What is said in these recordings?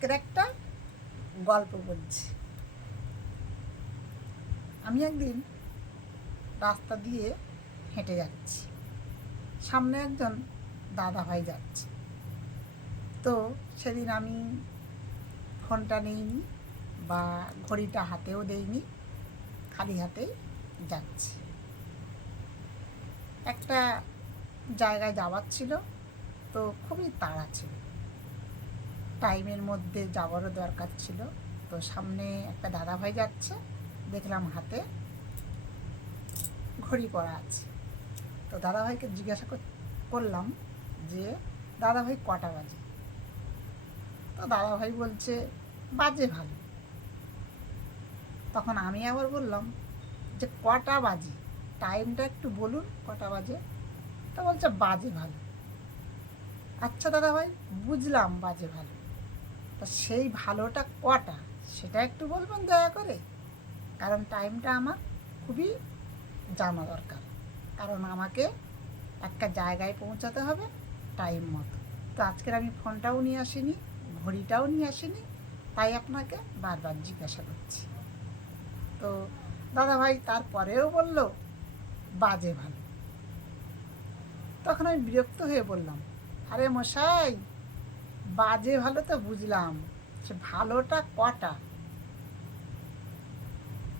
আজকের একটা গল্প বলছি। আমি একদিন রাস্তা দিয়ে হেঁটে যাচ্ছি, সামনে একজন দাদাভাই যাচ্ছে। তো সেদিন আমি ফোনটা নিইনি বা ঘড়িটা হাতেও দেইনি, খালি হাতেই যাচ্ছি। একটা জায়গায় যাওয়ার ছিল, তো খুবই তাড়া ছিল, টাইমের মধ্যে যাওয়ারও দরকার ছিল। তো সামনে একটা দাদাভাই যাচ্ছে, দেখলাম হাতে ঘড়ি পরা আছে। তো দাদাভাইকে জিজ্ঞাসা করলাম যে দাদাভাই কটা বাজে? তো দাদাভাই বলছে বাজে ভালো। তখন আমি আবার বললাম যে কটা বাজে, টাইমটা একটু বলুন কটা বাজে। তো বলছে বাজে ভালো। আচ্ছা দাদাভাই, বুঝলাম বাজে ভালো, তা সেই ভালোটা কটা সেটা একটু বলবেন দয়া করে, কারণ টাইমটা আমার খুবই জানা দরকার, কারণ আমাকে একটা জায়গায় পৌঁছাতে হবে টাইম মতো। তো আজকের আমি ফোনটাও নিয়ে আসিনি, ঘড়িটাও নিয়ে আসিনি, তাই আপনাকে বারবার জিজ্ঞাসা করছি। তো দাদাভাই তারপরেও বলল বাজে ভালো। তখন আমি বিরক্ত হয়ে বললাম, আরে মশাই, বাজে ভালো তো বুঝলাম, সে ভালোটা কটা?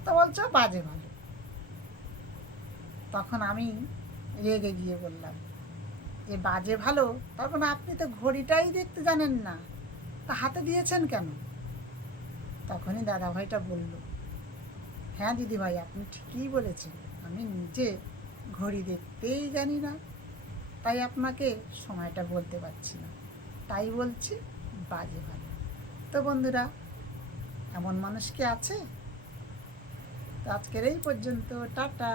তো বলছো বাজে ভালো। তখন আমি রেগে গিয়ে বললাম যে বাজে ভালো, তার মানে আপনি তো ঘড়িটাই দেখতে জানেন না, তা হাতে দিয়েছেন কেন? তখনই দাদাভাইটা বলল, হ্যাঁ দিদিভাই, আপনি ঠিকই বলেছেন, আমি নিজে ঘড়ি দেখতেই জানি না, তাই আপনাকে সময়টা বলতে পারছি না, তাই বলছি বাজে ভালো। তো বন্ধুরা, এমন মানুষ কি আছে? তো আজকের এই পর্যন্ত, টাটা।